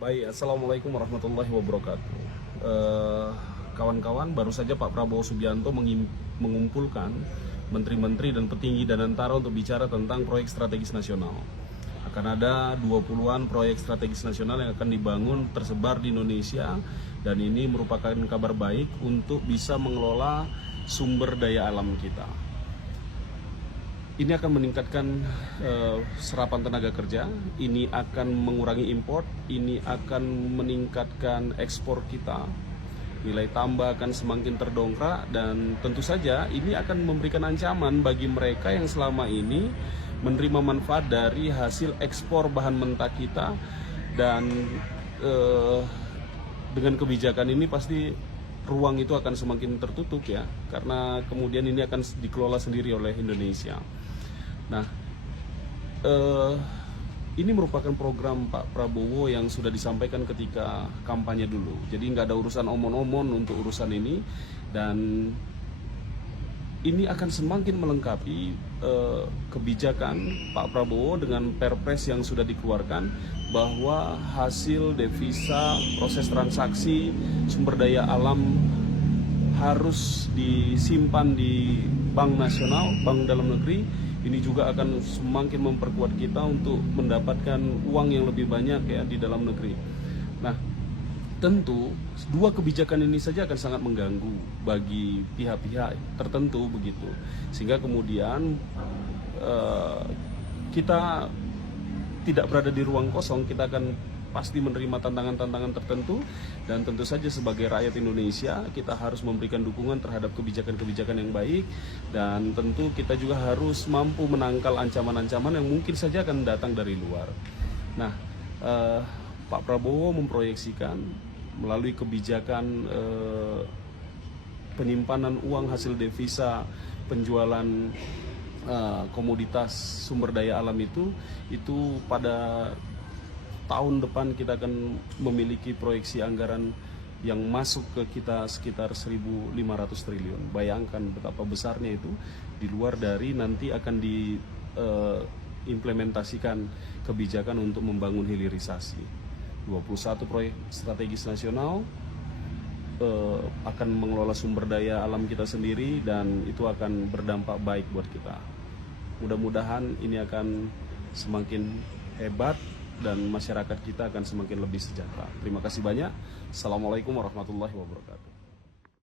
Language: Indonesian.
Baik, Assalamualaikum warahmatullahi wabarakatuh. Kawan-kawan, baru saja Pak Prabowo Subianto mengumpulkan menteri-menteri dan petinggi Danantara untuk bicara tentang proyek strategis nasional. Akan ada 20-an proyek strategis nasional yang akan dibangun tersebar di Indonesia, dan ini merupakan kabar baik untuk bisa mengelola sumber daya alam kita. Ini akan meningkatkan serapan tenaga kerja, ini akan mengurangi import, ini akan meningkatkan ekspor kita, nilai tambah akan semakin terdongkrak, dan tentu saja ini akan memberikan ancaman bagi mereka yang selama ini menerima manfaat dari hasil ekspor bahan mentah kita. Dan dengan kebijakan ini pasti ruang itu akan semakin tertutup ya, karena kemudian ini akan dikelola sendiri oleh Indonesia. Nah, ini merupakan program Pak Prabowo yang sudah disampaikan ketika kampanye dulu. Jadi nggak ada urusan omon-omon untuk urusan ini, dan ini akan semakin melengkapi kebijakan Pak Prabowo dengan perpres yang sudah dikeluarkan, bahwa hasil devisa, proses transaksi, sumber daya alam harus disimpan di Bank Nasional, Bank Dalam Negeri. Ini juga akan semakin memperkuat kita untuk mendapatkan uang yang lebih banyak ya di dalam negeri. Nah, tentu dua kebijakan ini saja akan sangat mengganggu bagi pihak-pihak tertentu begitu, sehingga kemudian kita tidak berada di ruang kosong. Kita akan pasti menerima tantangan-tantangan tertentu, dan tentu saja sebagai rakyat Indonesia kita harus memberikan dukungan terhadap kebijakan-kebijakan yang baik, dan tentu kita juga harus mampu menangkal ancaman-ancaman yang mungkin saja akan datang dari luar. Nah, Pak Prabowo memproyeksikan melalui kebijakan penyimpanan uang hasil devisa, penjualan komoditas sumber daya alam itu pada tahun depan kita akan memiliki proyeksi anggaran yang masuk ke kita sekitar 1.500 triliun. Bayangkan betapa besarnya itu, di luar dari nanti akan diimplementasikan kebijakan untuk membangun hilirisasi. 21 proyek strategis nasional akan mengelola sumber daya alam kita sendiri, dan itu akan berdampak baik buat kita. Mudah-mudahan ini akan semakin hebat dan masyarakat kita akan semakin lebih sejahtera. Terima kasih banyak. Assalamualaikum warahmatullahi wabarakatuh.